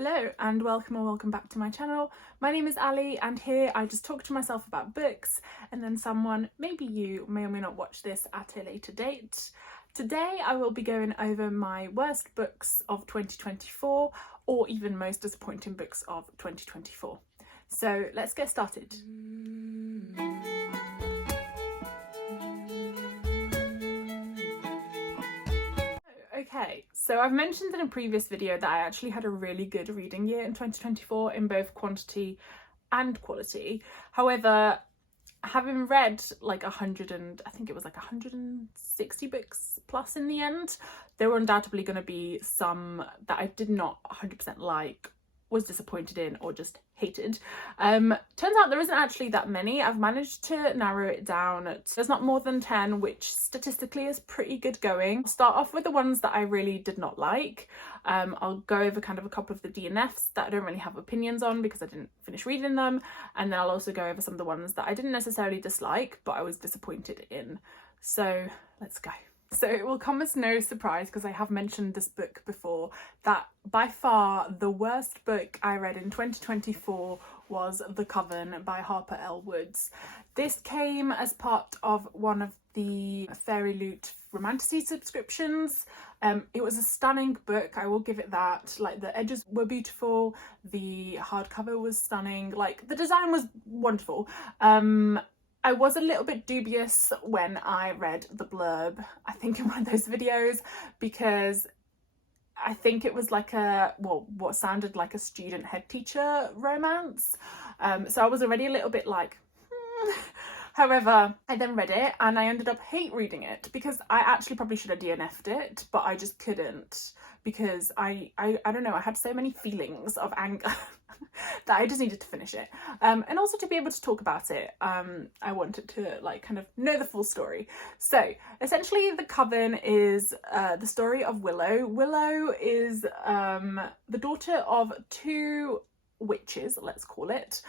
Hello and welcome back to my channel. My name is Ali and here I just talk to myself about books and then someone, maybe you, may or may not watch this at a later date. Today I will be going over my worst books of 2024 or even most disappointing books of 2024. So let's get started. Okay, so I've mentioned in a previous video that I actually had a really good reading year in 2024 in both quantity and quality. However, having read like 160 books plus in the end, there were undoubtedly going to be some that I did not 100% like, was disappointed in, or just hated. Turns out there isn't actually that many. I've managed to narrow it down. There's not more than 10, which statistically is pretty good going. I'll start off with the ones that I really did not like. I'll go over kind of a couple of the DNFs that I don't really have opinions on because I didn't finish reading them, and then I'll also go over some of the ones that I didn't necessarily dislike but I was disappointed in. So let's go. So it will come as no surprise, because I have mentioned this book before, that by far the worst book I read in 2024 was The Coven by Harper L. Woods. This came as part of one of the FairyLoot Romantasy subscriptions. It was a stunning book, I will give it that. Like, the edges were beautiful, the hardcover was stunning, like the design was wonderful. I was a little bit dubious when I read the blurb, I think in one of those videos, because I think it was like what sounded like a student head teacher romance. So I was already a little bit like, However, I then read it and I ended up hate reading it, because I actually probably should have DNF'd it, but I just couldn't, because I don't know, I had so many feelings of anger that I just needed to finish it. And also to be able to talk about it, I wanted to like kind of know the full story. So essentially The Coven is the story of Willow. Willow is the daughter of two witches, let's call it,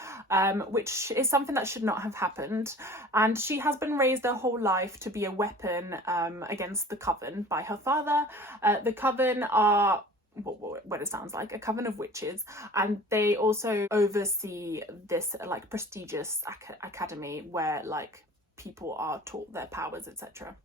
which is something that should not have happened, and she has been raised her whole life to be a weapon against the Coven by her father. The Coven are what it sounds like, a coven of witches, and they also oversee this like prestigious academy where like people are taught their powers, etc.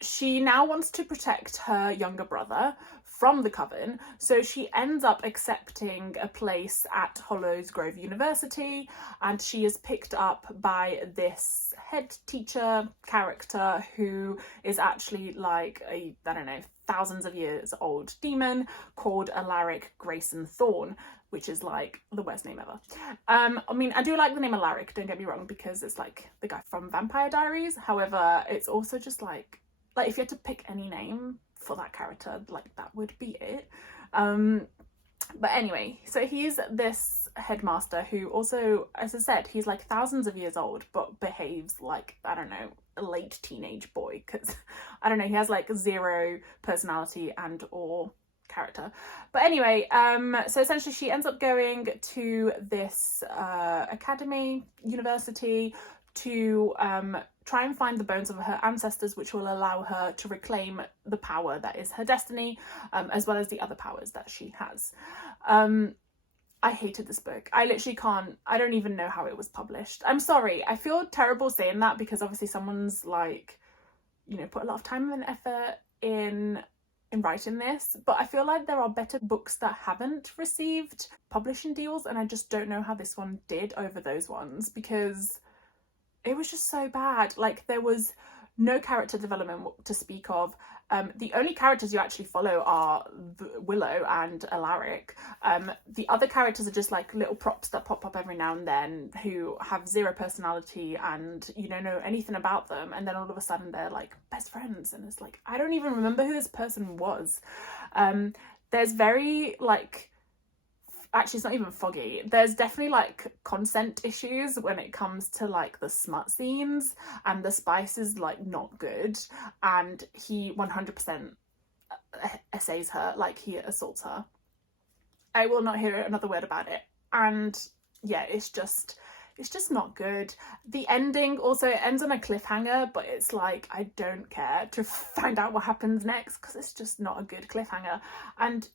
She now wants to protect her younger brother from the Coven, so she ends up accepting a place at Hollows Grove University, and she is picked up by this head teacher character who is actually like a, I don't know, thousands of years old demon called Alaric Grayson Thorne, which is like the worst name ever. I mean, I do like the name Alaric, don't get me wrong, because it's like the guy from Vampire Diaries. However, it's also just like if you had to pick any name for that character, like that would be it. But anyway, so he's this headmaster who also, as I said, he's like thousands of years old but behaves like, I don't know, a late teenage boy, because I don't know, he has like zero personality and or character. But anyway, so essentially she ends up going to this university to try and find the bones of her ancestors, which will allow her to reclaim the power that is her destiny, as well as the other powers that she has. I hated this book. I literally can't, I don't even know how it was published. I'm sorry, I feel terrible saying that, because obviously someone's like, you know, put a lot of time and effort in writing this, but I feel like there are better books that haven't received publishing deals, and I just don't know how this one did over those ones, because it was just so bad. Like, there was no character development to speak of. The only characters you actually follow are Willow and Alaric. The other characters are just like little props that pop up every now and then who have zero personality, and you don't know anything about them, and then all of a sudden they're like best friends, and it's like, I don't even remember who this person was. There's very like, actually it's not even foggy, there's definitely like consent issues when it comes to like the smut scenes, and the spice is like not good, and he 100% essays her, like he assaults her. I will not hear another word about it, and yeah, it's just not good. The ending also, it ends on a cliffhanger, but it's like, I don't care to find out what happens next, because it's just not a good cliffhanger. And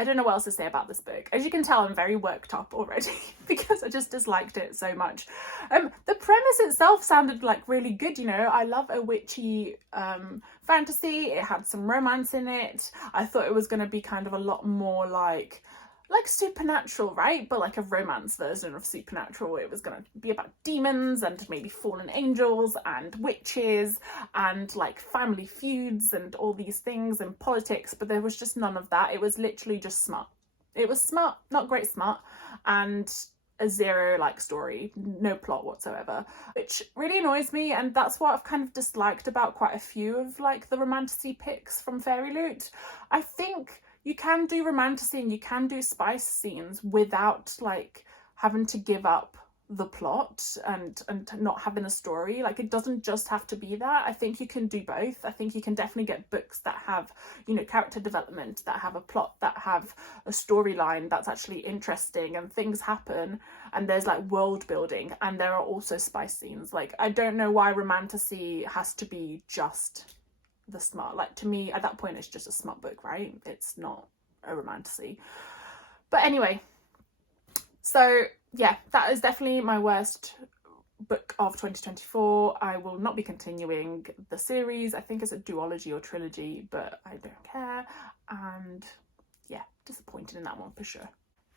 I don't know what else to say about this book. As you can tell, I'm very worked up already because I just disliked it so much. The premise itself sounded like really good, you know. I love a witchy fantasy. It had some romance in it. I thought it was going to be kind of a lot more like Supernatural, right? But like a romance version of Supernatural. It was going to be about demons and maybe fallen angels and witches and like family feuds and all these things and politics, but there was just none of that. It was literally just smut. It was smut, not great smut, and a zero like story, no plot whatsoever, which really annoys me, and that's what I've kind of disliked about quite a few of like the romantasy picks from Fairy Loot. I think you can do romantasy and you can do spice scenes without like having to give up the plot and not having a story. Like, it doesn't just have to be that. I think you can do both. I think you can definitely get books that have, you know, character development, that have a plot, that have a storyline that's actually interesting and things happen and there's like world building, and there are also spice scenes. Like, I don't know why romantasy has to be just the smut. Like, to me at that point it's just a smut book, right? It's not a romantasy. But anyway, so yeah, that is definitely my worst book of 2024. I will not be continuing the series. I think it's a duology or trilogy, but I don't care. And yeah, disappointed in that one for sure.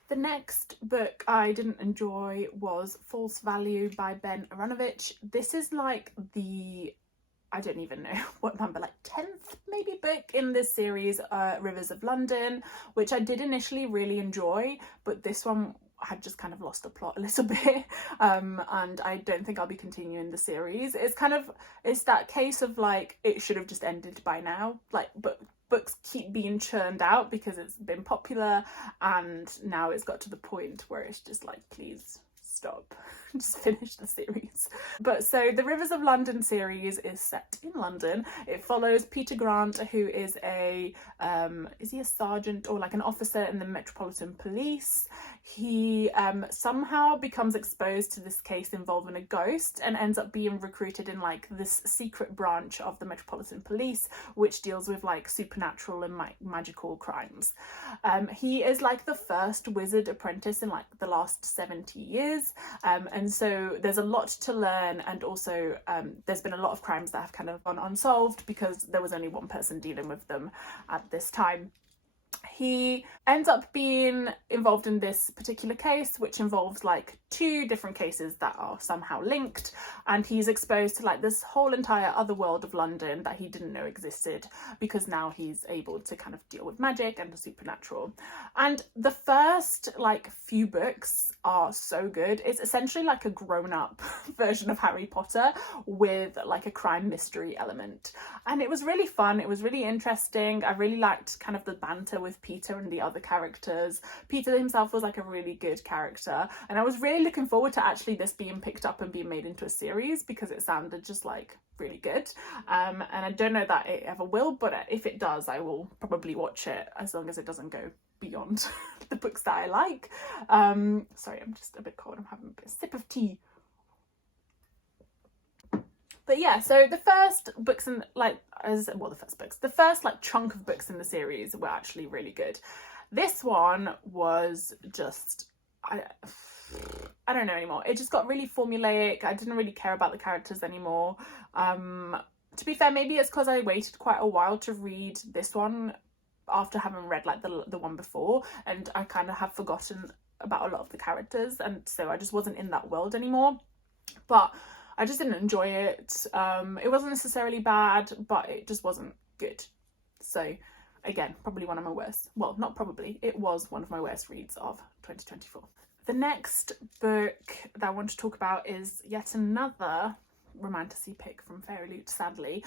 The next book I didn't enjoy was False Value by Ben Aaronovitch. This is like the, I don't even know what number, like 10th maybe book in this series, Rivers of London, which I did initially really enjoy, but this one had just kind of lost the plot a little bit, and I don't think I'll be continuing the series. It's that case of like, it should have just ended by now, like, but books keep being churned out because it's been popular, and now it's got to the point where it's just like, please stop, just finish the series. But so the Rivers of London series is set in London. It follows Peter Grant, who is is he a sergeant or like an officer in the Metropolitan Police? He somehow becomes exposed to this case involving a ghost and ends up being recruited in like this secret branch of the Metropolitan Police, which deals with like supernatural and magical crimes. He is like the first wizard apprentice in like the last 70 years, and so there's a lot to learn, and also there's been a lot of crimes that have kind of gone unsolved because there was only one person dealing with them at this time. He ends up being involved in this particular case, which involves like 2 different cases that are somehow linked, and he's exposed to like this whole entire other world of London that he didn't know existed, because now he's able to kind of deal with magic and the supernatural. And the first like few books are so good. It's essentially like a grown-up version of Harry Potter with like a crime mystery element, and it was really fun. It was really interesting. I really liked kind of the banter with Peter and the other characters. Peter himself was like a really good character, and I was really looking forward to actually this being picked up and being made into a series, because it sounded just like really good, and I don't know that it ever will, but if it does, I will probably watch it, as long as it doesn't go beyond the books that I like. Sorry, I'm just a bit cold. I'm having a sip of tea. But yeah, so the first books in the first like chunk of books in the series were actually really good. This one was just, I don't know anymore. It just got really formulaic. I didn't really care about the characters anymore. To be fair, maybe it's because I waited quite a while to read this one after having read like the one before, and I kind of have forgotten about a lot of the characters, and so I just wasn't in that world anymore. But I just didn't enjoy it. It wasn't necessarily bad, but it just wasn't good. So again, probably one of my worst, well, not probably, it was one of my worst reads of 2024. The next book that I want to talk about is yet another romantasy pick from Fairy Loot, sadly.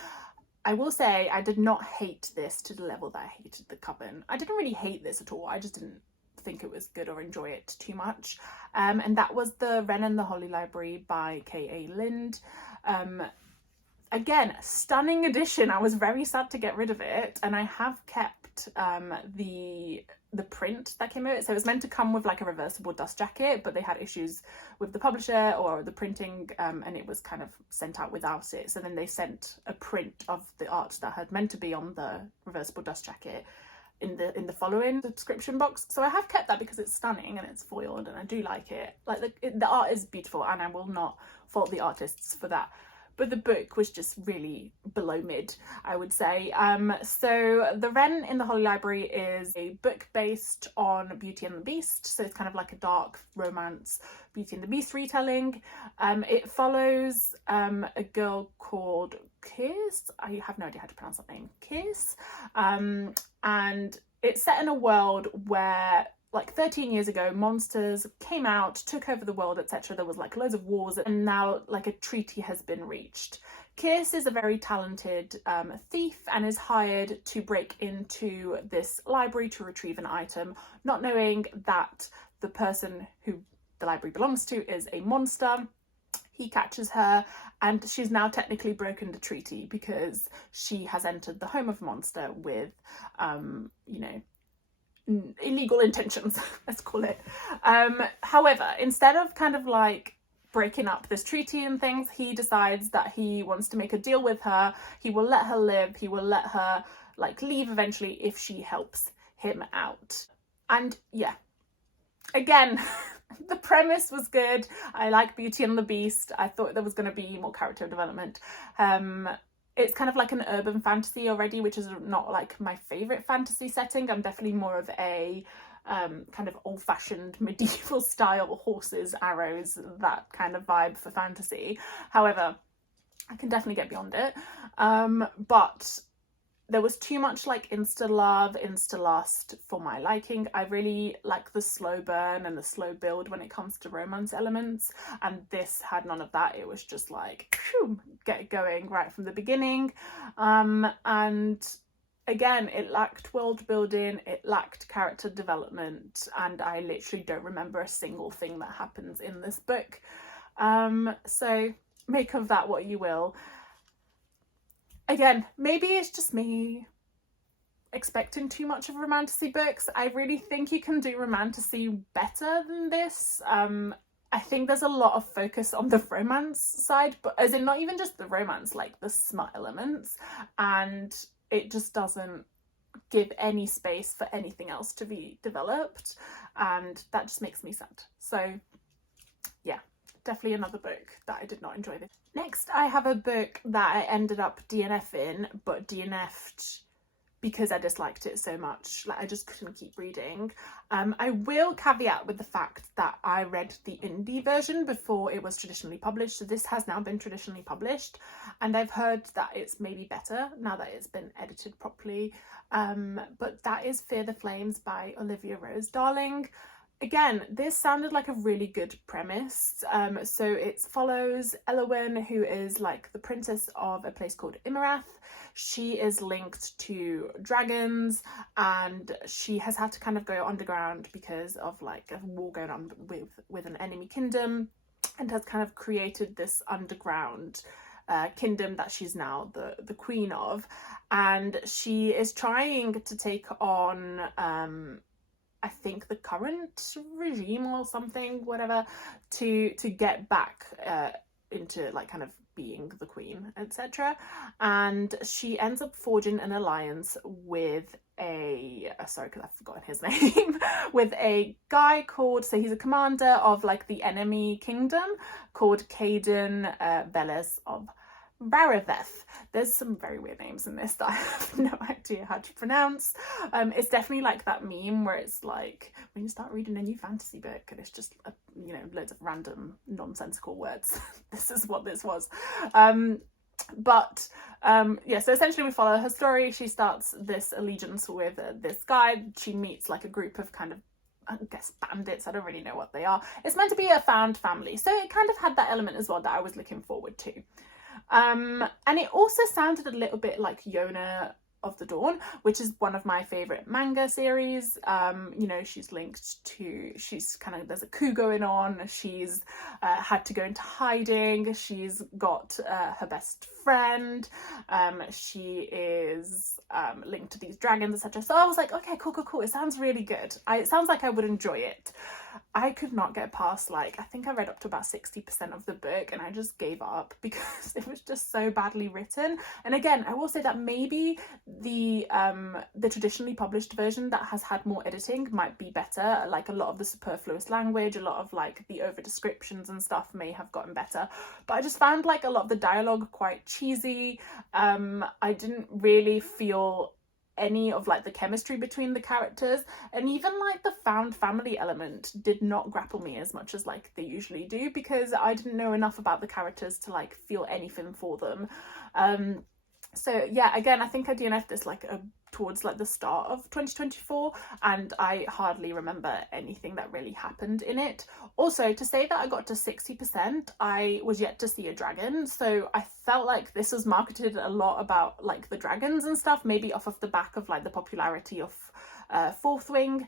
I will say I did not hate this to the level that I hated The Coven. I didn't really hate this at all. I just didn't think it was good or enjoy it too much. And that was The Wren and the Holly Library by K.A. Lind. Again, stunning edition. I was very sad to get rid of it, and I have kept the print that came with it. So it was meant to come with like a reversible dust jacket, but they had issues with the publisher or the printing, and it was kind of sent out without it. So then they sent a print of the art that had meant to be on the reversible dust jacket in the following subscription box. So I have kept that because it's stunning and it's foiled and I do like it. Like the art is beautiful and I will not fault the artists for that. But the book was just really below mid, I would say. So The Wren in the Holly Library is a book based on Beauty and the Beast. So it's kind of like a dark romance Beauty and the Beast retelling. It follows a girl called Kiss. I have no idea how to pronounce that name. Kiss. And it's set in a world where, like 13 years ago, monsters came out, took over the world, etc. There was like loads of wars, and now like a treaty has been reached. Kiss is a very talented thief and is hired to break into this library to retrieve an item, not knowing that the person who the library belongs to is a monster. He catches her and she's now technically broken the treaty because she has entered the home of monster with, you know, illegal intentions, let's call it. However, instead of kind of like breaking up this treaty and things, he decides that he wants to make a deal with her. He will let her live, he will let her like leave eventually if she helps him out. And yeah, again, the premise was good. I like Beauty and the Beast. I thought there was going to be more character development. It's kind of like an urban fantasy already, which is not like my favourite fantasy setting. I'm definitely more of a kind of old-fashioned medieval style horses, arrows, that kind of vibe for fantasy. However, I can definitely get beyond it. But there was too much like insta-love, insta-lust for my liking. I really like the slow burn and the slow build when it comes to romance elements, and this had none of that. It was just like, phew, get going right from the beginning. And again, it lacked world building, it lacked character development, and I literally don't remember a single thing that happens in this book. So make of that what you will. Again, maybe it's just me expecting too much of romantasy books. I really think you can do romantasy better than this. I think there's a lot of focus on the romance side, but as in not even just the romance, like the smut elements, and it just doesn't give any space for anything else to be developed, and that just makes me sad. So yeah, definitely another book that I did not enjoy this. Next, I have a book that I ended up DNFing, but DNF'd because I disliked it so much. Like, I just couldn't keep reading. I will caveat with the fact that I read the indie version before it was traditionally published. So this has now been traditionally published, and I've heard that it's maybe better now that it's been edited properly. But that is Fear the Flames by Olivia Rose Darling. Again, this sounded like a really good premise. So it follows Elowyn, who is like the princess of a place called Imarath. She is linked to dragons, and she has had to kind of go underground because of like a war going on with an enemy kingdom, and has kind of created this underground kingdom that she's now the queen of. And she is trying to take on I think the current regime or something, whatever, to get back into like kind of being the queen, etc. And she ends up forging an alliance with sorry, because I've forgotten his name, with a guy called, so he's a commander of like the enemy kingdom called Caden Veles of Varaveth. There's some very weird names in this that I have no idea how to pronounce. It's definitely like that meme where it's like when you start reading a new fantasy book and it's just you know, loads of random nonsensical words. This is what this was. Yeah, so essentially we follow her story. She starts this allegiance with this guy. She meets like a group of kind of, I guess, bandits. I don't really know what they are. It's meant to be a found family, so it kind of had that element as well that I was looking forward to. And it also sounded a little bit like Yona of the Dawn, which is one of my favorite manga series. You know, she's linked to, she's kind of, there's a coup going on, she's had to go into hiding, she's got her best friend, she is linked to these dragons, etc. So I was like, okay, cool, it sounds really good. It sounds like I would enjoy it. I could not get past, like, I think I read up to about 60% of the book and I just gave up because it was just so badly written. And again, I will say that maybe the traditionally published version that has had more editing might be better. Like, a lot of the superfluous language, a lot of like the over descriptions and stuff may have gotten better, but I just found like a lot of the dialogue quite cheesy. I didn't really feel any of like the chemistry between the characters, and even like the found family element did not grapple me as much as like they usually do, because I didn't know enough about the characters to like feel anything for them. So yeah, again, I think I DNF'd this like towards like the start of 2024, and I hardly remember anything that really happened in it. Also, to say that I got to 60%, I was yet to see a dragon, so I felt like this was marketed a lot about like the dragons and stuff, maybe off of the back of like the popularity of Fourth Wing,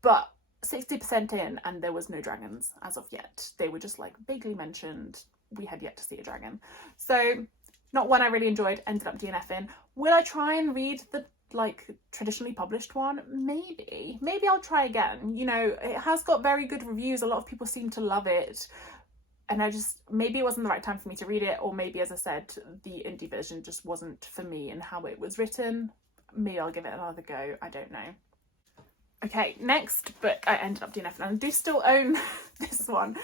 but 60% in and there was no dragons as of yet. They were just like vaguely mentioned. We had yet to see a dragon. So not one I really enjoyed, ended up DNFing. Will I try and read the like traditionally published one? Maybe I'll try again. You know, it has got very good reviews. A lot of people seem to love it. And I just, maybe it wasn't the right time for me to read it, or maybe, as I said, the indie version just wasn't for me and how it was written. Maybe I'll give it another go. I don't know. Okay, next book I ended up DNFing, and I do still own this one,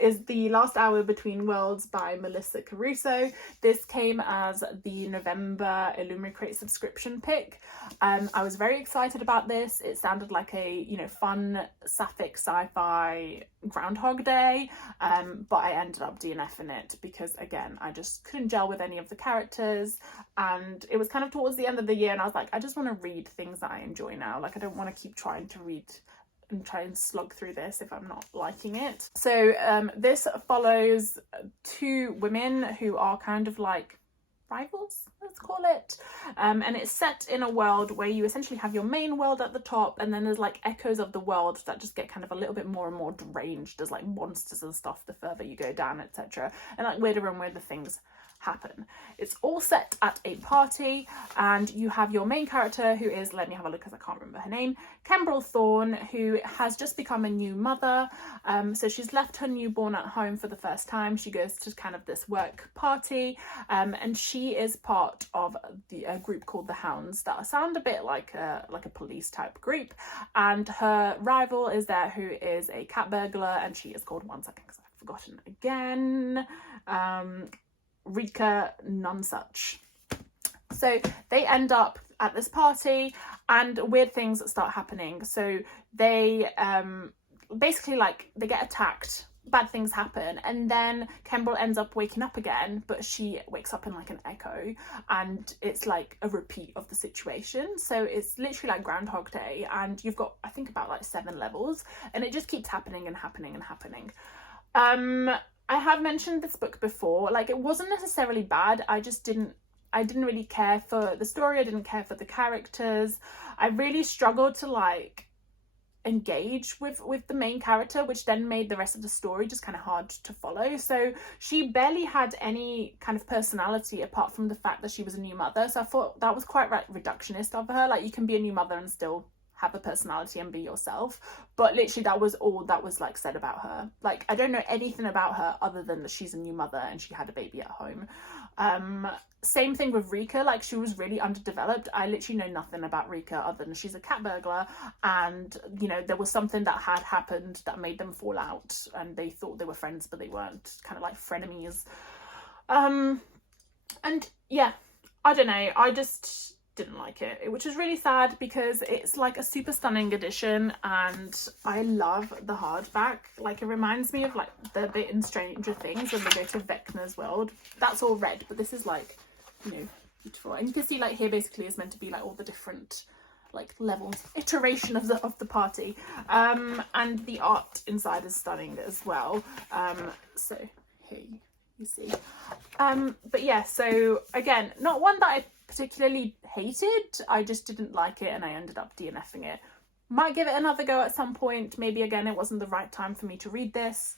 is The Last Hour Between Worlds by Melissa Caruso. This came as the November Illumicrate subscription pick. I was very excited about this. It sounded like a, you know, fun sapphic sci-fi Groundhog Day, but I ended up DNFing it because, again, I just couldn't gel with any of the characters, and it was kind of towards the end of the year, and I was like, I just want to read things that I enjoy now. Like, I don't want to keep trying to read and try and slog through this if I'm not liking it. So this follows two women who are kind of like rivals, let's call it, and it's set in a world where you essentially have your main world at the top, and then there's like echoes of the world that just get kind of a little bit more and more deranged. There's like monsters and stuff the further you go down, etc., and like weirder and weirder things happen. It's all set at a party, and you have your main character, who is, let me have a look because I can't remember her name, Kembrel Thorne, who has just become a new mother. So she's left her newborn at home for the first time. She goes to kind of this work party, and she is part of a group called the Hounds that sound a bit like a police type group, and her rival is there, who is a cat burglar, and she is called, one second because I've forgotten again, Rika Nonsuch. So they end up at this party and weird things start happening. So they basically, like, they get attacked, bad things happen, and then Kembrel ends up waking up again, but she wakes up in like an echo, and it's like a repeat of the situation. So it's literally like Groundhog Day, and you've got, I think, about like 7 levels, and it just keeps happening and happening and happening. I have mentioned this book before. Like, it wasn't necessarily bad. I didn't really care for the story. I didn't care for the characters. I really struggled to like engage with the main character, which then made the rest of the story just kind of hard to follow. So she barely had any kind of personality apart from the fact that she was a new mother. So I thought that was quite reductionist of her. Like, you can be a new mother and still have a personality and be yourself, but literally that was all that was like said about her. Like, I don't know anything about her other than that she's a new mother and she had a baby at home. Same thing with Rika. Like, she was really underdeveloped. I literally know nothing about Rika other than she's a cat burglar, and you know, there was something that had happened that made them fall out, and they thought they were friends but they weren't, kind of like frenemies. And yeah, I don't know, I just didn't like it, which is really sad because it's like a super stunning edition, and I love the hardback. Like, it reminds me of like the bit in Stranger Things when they go to Vecna's world. That's all red, but this is like, you know, beautiful. And you can see like here basically is meant to be like all the different like levels, iteration of the party, and the art inside is stunning as well. So here you see, but yeah, so again, not one that I particularly hated. I just didn't like it and I ended up DNFing it. Might give it another go at some point. Maybe, again, it wasn't the right time for me to read this,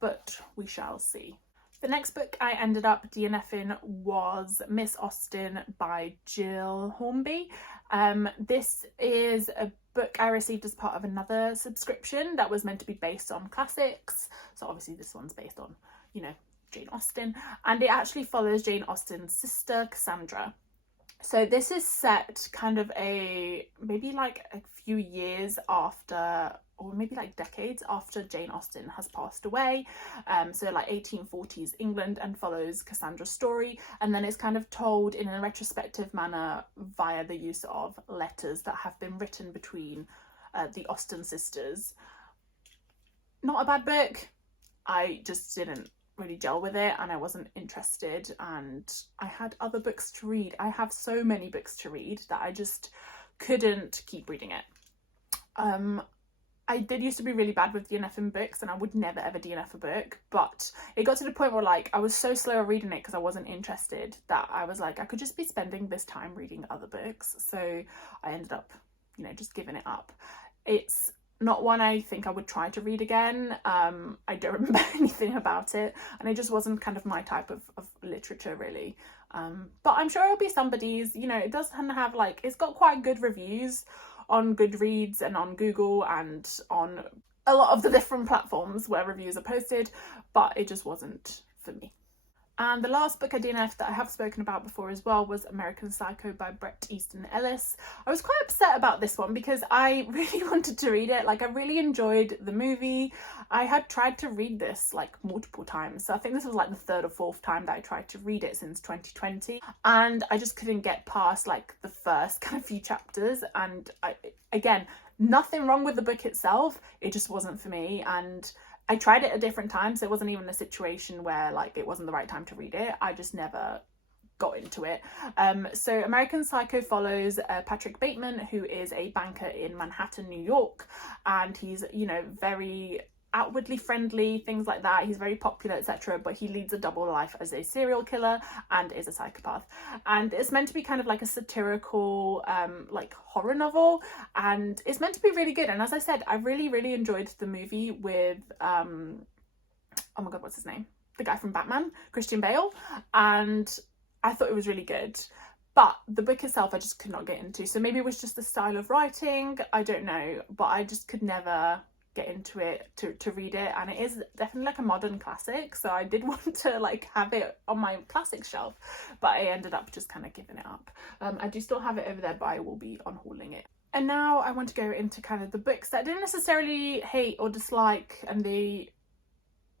but we shall see. The next book I ended up DNFing was Miss Austen by Jill Hornby. This is a book I received as part of another subscription that was meant to be based on classics. So obviously this one's based on, you know, Jane Austen, and it actually follows Jane Austen's sister Cassandra. So this is set kind of maybe like a few years after, or maybe like decades after Jane Austen has passed away. So like 1840s England, and follows Cassandra's story. And then it's kind of told in a retrospective manner via the use of letters that have been written between the Austen sisters. Not a bad book. I just didn't really gel with it, and I wasn't interested, and I had other books to read. I have so many books to read that I just couldn't keep reading it. I did used to be really bad with DNFing books, and I would never ever DNF a book, but it got to the point where like I was so slow at reading it because I wasn't interested, that I was like, I could just be spending this time reading other books. So I ended up, you know, just giving it up. It's not one I think I would try to read again. I don't remember anything about it, and it just wasn't kind of my type of literature really. But I'm sure it'll be somebody's. You know, it does tend to have like, it's got quite good reviews on Goodreads and on Google and on a lot of the different platforms where reviews are posted, but it just wasn't for me. And the last book I DNF'd that I have spoken about before as well was American Psycho by Bret Easton Ellis. I was quite upset about this one because I really wanted to read it. Like, I really enjoyed the movie. I had tried to read this like multiple times. So I think this was like the third or fourth time that I tried to read it since 2020. And I just couldn't get past like the first kind of few chapters. And again, nothing wrong with the book itself. It just wasn't for me. And I tried it at different times. So it wasn't even a situation where like it wasn't the right time to read it. I just never got into it. So American Psycho follows Patrick Bateman, who is a banker in Manhattan, New York, and he's, you know, very outwardly friendly, things like that. He's very popular, etc., but he leads a double life as a serial killer and is a psychopath. And it's meant to be kind of like a satirical like horror novel, and it's meant to be really good. And as I said, I really enjoyed the movie with oh my god, what's his name, the guy from Batman, Christian Bale, and I thought it was really good. But the book itself I just could not get into. So maybe it was just the style of writing, I don't know, but I just could never get into it to read it. And it is definitely like a modern classic, so I did want to like have it on my classics shelf, but I ended up just kind of giving it up. I do still have it over there, but I will be unhauling it. And now I want to go into kind of the books that I didn't necessarily hate or dislike, and they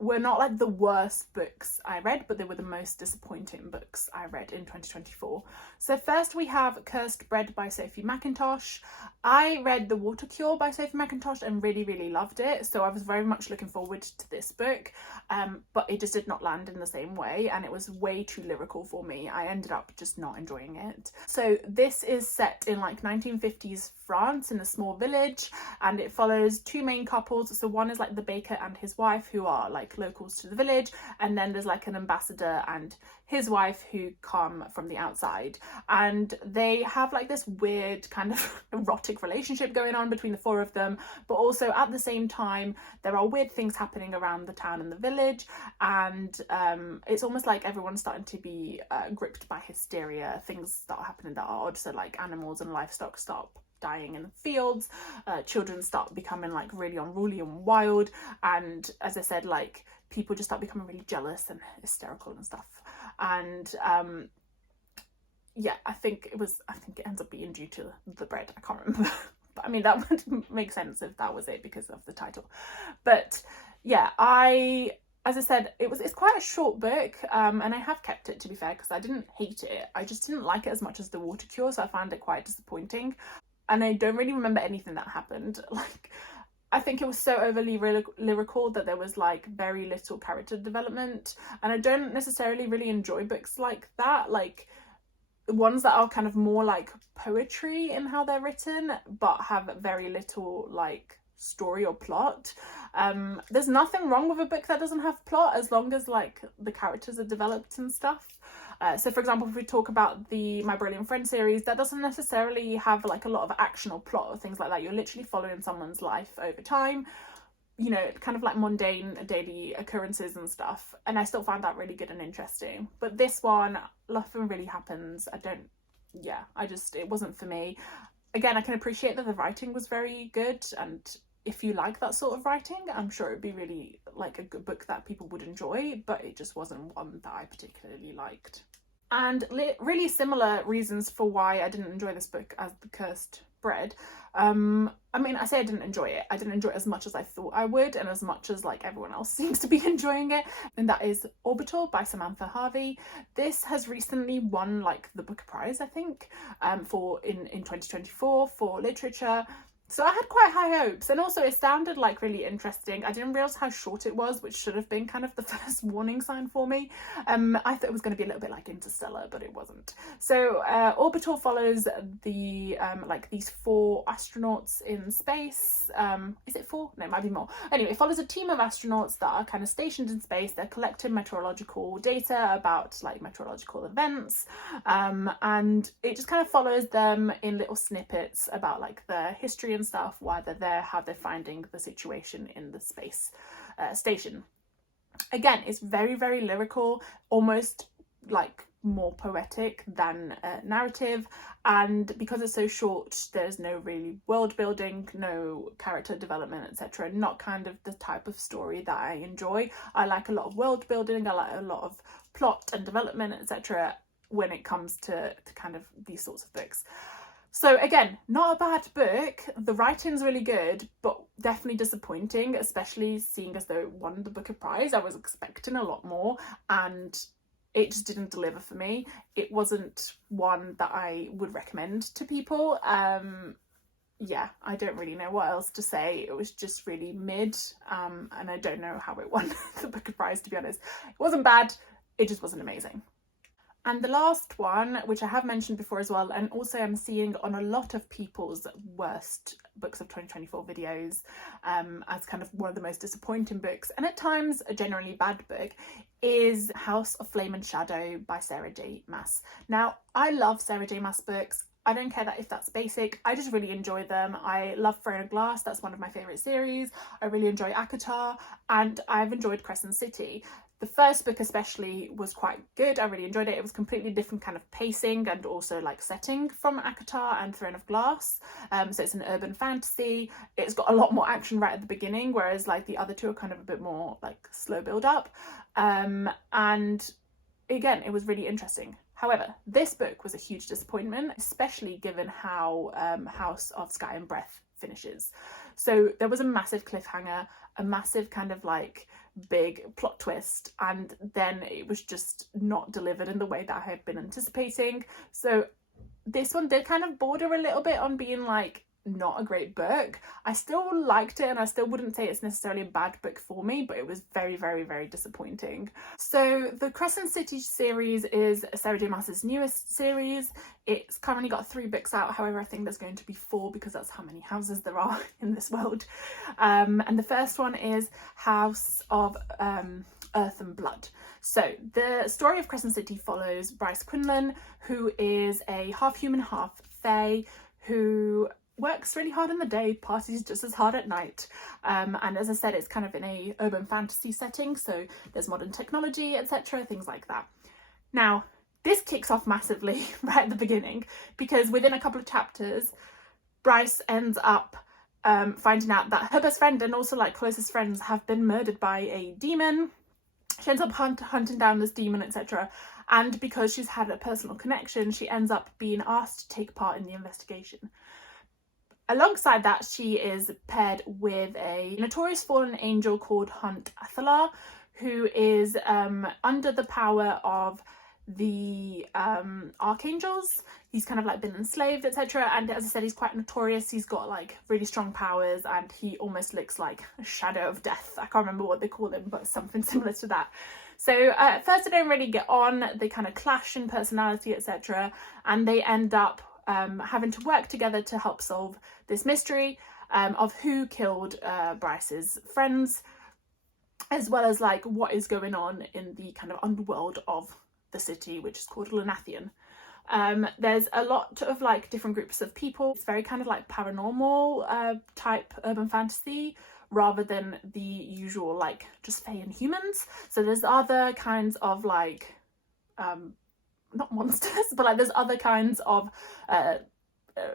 were not like the worst books I read, but they were the most disappointing books I read in 2024. So first we have Cursed Bread by Sophie Mackintosh. I read The Water Cure by Sophie Mackintosh and really loved it, so I was very much looking forward to this book, but it just did not land in the same way, and it was way too lyrical for me. I ended up just not enjoying it. So this is set in like 1950s France in a small village, and it follows two main couples. So one is like the baker and his wife, who are like locals to the village, and then there's like an ambassador and his wife who come from the outside, and they have like this weird kind of erotic relationship going on between the four of them, but also at the same time there are weird things happening around the town and the village, and it's almost like everyone's starting to be gripped by hysteria. Things start happening that are odd, so like animals and livestock stop dying in the fields, children start becoming like really unruly and wild, and as I said, like people just start becoming really jealous and hysterical and stuff. And yeah, I think it ends up being due to the bread. I can't remember, but I mean that would make sense if that was it because of the title. But yeah, as I said, it's quite a short book, and I have kept it, to be fair, because I didn't hate it. I just didn't like it as much as The Water Cure, so I found it quite disappointing. And I don't really remember anything that happened. Like, I think it was so overly lyrical that there was like very little character development, and I don't necessarily really enjoy books like that, like ones that are kind of more like poetry in how they're written but have very little like story or plot. There's nothing wrong with a book that doesn't have plot, as long as like the characters are developed and stuff. So for example, if we talk about the My Brilliant Friend series, that doesn't necessarily have like a lot of action or plot or things like that. You're literally following someone's life over time. you know, kind of like mundane daily occurrences and stuff, and I still found that really good and interesting. But this one, nothing really happens. It wasn't for me. Again, I can appreciate that the writing was very good, and if you like that sort of writing, I'm sure it'd be really like a good book that people would enjoy, but it just wasn't one that I particularly liked. And really similar reasons for why I didn't enjoy this book as The Cursed Bread. I mean, I say I didn't enjoy it. I didn't enjoy it as much as I thought I would, and as much as like everyone else seems to be enjoying it. And that is Orbital by Samantha Harvey. This has recently won like the Booker Prize, I think, for in 2024 for literature. So I had quite high hopes, and also it sounded like really interesting. I didn't realise how short it was, which should have been kind of the first warning sign for me. I thought it was going to be a little bit like Interstellar, but it wasn't. So Orbital follows the like these 4 astronauts in space. Is it 4? No, it might be more. Anyway, it follows a team of astronauts that are kind of stationed in space. They're collecting meteorological data about like meteorological events, and it just kind of follows them in little snippets about like their history and stuff, why they're there, how they're finding the situation in the space station. Again, it's very, very lyrical, almost like more poetic than narrative, and because it's so short, there's no really world building, no character development, etc. Not kind of the type of story that I enjoy. I like a lot of world building, I like a lot of plot and development, etc. when it comes to kind of these sorts of books. So again, not a bad book. The writing's really good, but definitely disappointing, especially seeing as though it won the Booker Prize. I was expecting a lot more, and it just didn't deliver for me. It wasn't one that I would recommend to people. Yeah, I don't really know what else to say. It was just really mid, and I don't know how it won the Booker Prize, to be honest. It wasn't bad, it just wasn't amazing. And the last one, which I have mentioned before as well, and also I'm seeing on a lot of people's worst books of 2024 videos as kind of one of the most disappointing books, and at times a generally bad book, is House of Flame and Shadow by Sarah J Maas. Now, I love Sarah J Maas books. I don't care that if that's basic, I just really enjoy them. I love Throne of Glass, that's one of my favourite series. I really enjoy ACOTAR, and I've enjoyed Crescent City. The first book especially was quite good. I really enjoyed it. It was completely different kind of pacing and also like setting from ACOTAR and Throne of Glass. So it's an urban fantasy. It's got a lot more action right at the beginning, whereas like the other two are kind of a bit more like slow build up. And again, it was really interesting. However, this book was a huge disappointment, especially given how House of Sky and Breath finishes. So there was a massive cliffhanger, a massive kind of like big plot twist, and then it was just not delivered in the way that I had been anticipating. So this one did kind of border a little bit on being like not a great book. I still liked it, and I still wouldn't say it's necessarily a bad book for me, but it was very, very, very disappointing. So the Crescent City series is Sarah J Maas's newest series. It's currently got 3 books out. However, I think there's going to be 4 because that's how many houses there are in this world. And the first one is House of Earth and Blood. So the story of Crescent City follows Bryce Quinlan, who is a half human, half fae, who works really hard in the day, parties just as hard at night. And as I said, it's kind of in a urban fantasy setting, so there's modern technology, etc., things like that. Now, this kicks off massively right at the beginning, because within a couple of chapters, Bryce ends up finding out that her best friend and also like closest friends have been murdered by a demon. She ends up hunting down this demon, etc. And because she's had a personal connection, she ends up being asked to take part in the investigation. Alongside that, she is paired with a notorious fallen angel called Hunt Athalar, who is under the power of the archangels. He's kind of like been enslaved, etc. And as I said, he's quite notorious. He's got like really strong powers, and he almost looks like a shadow of death. I can't remember what they call him, but something similar to that. So at first they don't really get on. They kind of clash in personality, etc. And they end up having to work together to help solve this mystery of who killed Bryce's friends, as well as like what is going on in the kind of underworld of the city, which is called Lunathian. There's a lot of like different groups of people. It's very kind of like paranormal type urban fantasy, rather than the usual like just fae and humans. So there's other kinds of like not monsters, but like there's other kinds of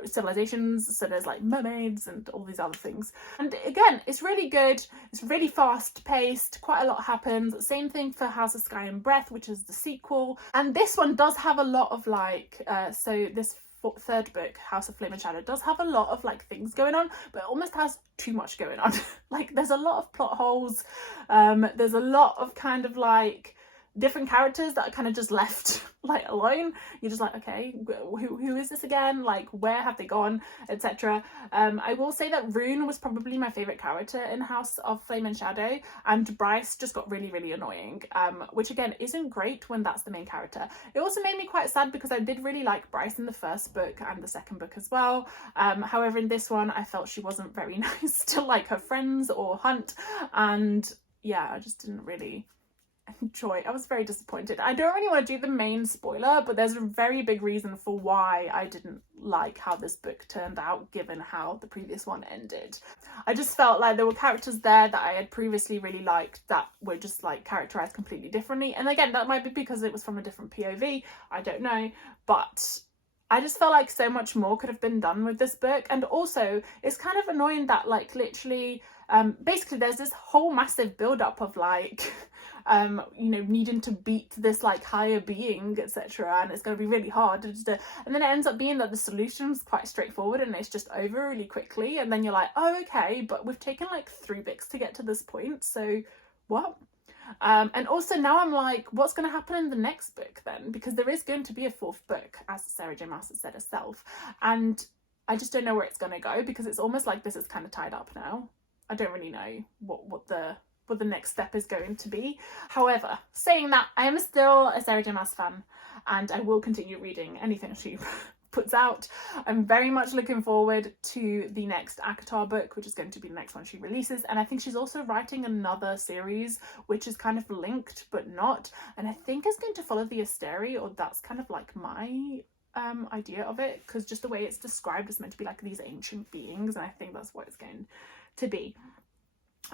civilizations. So there's like mermaids and all these other things, and again, it's really good. It's really fast paced, quite a lot happens. Same thing for House of Sky and Breath, which is the sequel, and this one does have a lot of like so this third book, House of Flame and Shadow, does have a lot of like things going on, but it almost has too much going on. Like there's a lot of plot holes, there's a lot of kind of like different characters that are kind of just left like alone. You're just like, okay, who is this again? Like, where have they gone, etc. I will say that Rune was probably my favorite character in House of Flame and Shadow, and Bryce just got really annoying, which again isn't great when that's the main character. It also made me quite sad because I did really like Bryce in the first book and the second book as well. However, in this one I felt she wasn't very nice to like her friends or Hunt, and yeah, I just didn't really enjoy. I was very disappointed. I don't really want to do the main spoiler, but there's a very big reason for why I didn't like how this book turned out, given how the previous one ended. I just felt like there were characters there that I had previously really liked that were just like characterized completely differently, and again, that might be because it was from a different POV, I don't know, but I just felt like so much more could have been done with this book. And also it's kind of annoying that like literally basically there's this whole massive build up of like you know, needing to beat this like higher being, etc., and it's going to be really hard, and then it ends up being that the solution's quite straightforward and it's just over really quickly, and then you're like, oh okay, but we've taken like 3 books to get to this point, so what? And also now I'm like, what's going to happen in the next book then? Because there is going to be a 4th book, as Sarah J Maas has said herself, and I just don't know where it's going to go, because it's almost like this is kind of tied up now. I don't really know what the next step is going to be. However, saying that, I am still a Sarah J Maas fan, and I will continue reading anything she puts out. I'm very much looking forward to the next ACOTAR book, which is going to be the next one she releases, and I think she's also writing another series which is kind of linked but not, and I think it's going to follow the Asteri, or that's kind of like my idea of it, because just the way it's described is meant to be like these ancient beings, and I think that's what it's going to be.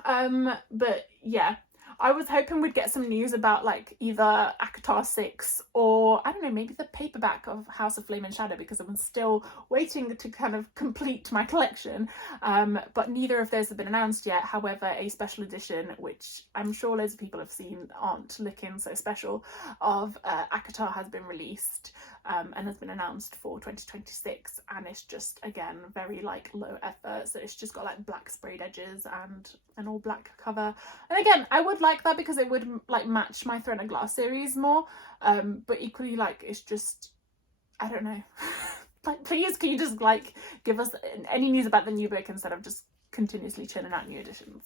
But yeah, I was hoping we'd get some news about like either ACOTAR 6 or, I don't know, maybe the paperback of House of Flame and Shadow, because I'm still waiting to kind of complete my collection, but neither of those have been announced yet. However, a special edition, which I'm sure loads of people have seen aren't looking so special, of ACOTAR has been released and has been announced for 2026, and it's just, again, very like low effort, so it's just got like black sprayed edges and an all black cover, and again, I would like that because it would like match my Throne of Glass series more, but equally like it's just, I don't know. Like, please, can you just like give us any news about the new book instead of just continuously churning out new editions?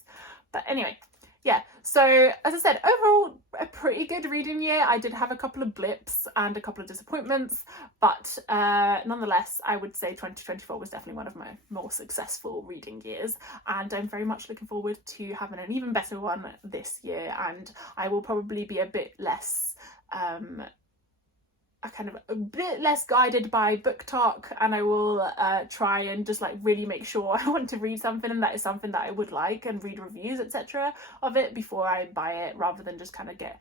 But anyway, yeah, so as I said, overall a pretty good reading year. I did have a couple of blips and a couple of disappointments, but nonetheless I would say 2024 was definitely one of my more successful reading years, and I'm very much looking forward to having an even better one this year, and I will probably be a bit less a bit less guided by BookTok, and I will try and just like really make sure I want to read something and that is something that I would like, and read reviews, etc. of it before I buy it, rather than just kind of get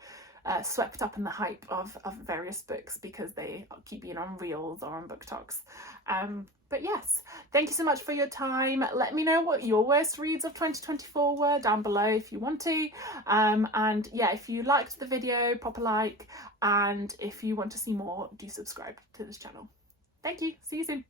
swept up in the hype of various books because they keep being on Reels or on BookToks. But yes, thank you so much for your time. Let me know what your worst reads of 2024 were down below if you want to. And yeah, if you liked the video, pop a like, and if you want to see more, do subscribe to this channel. Thank you. See you soon.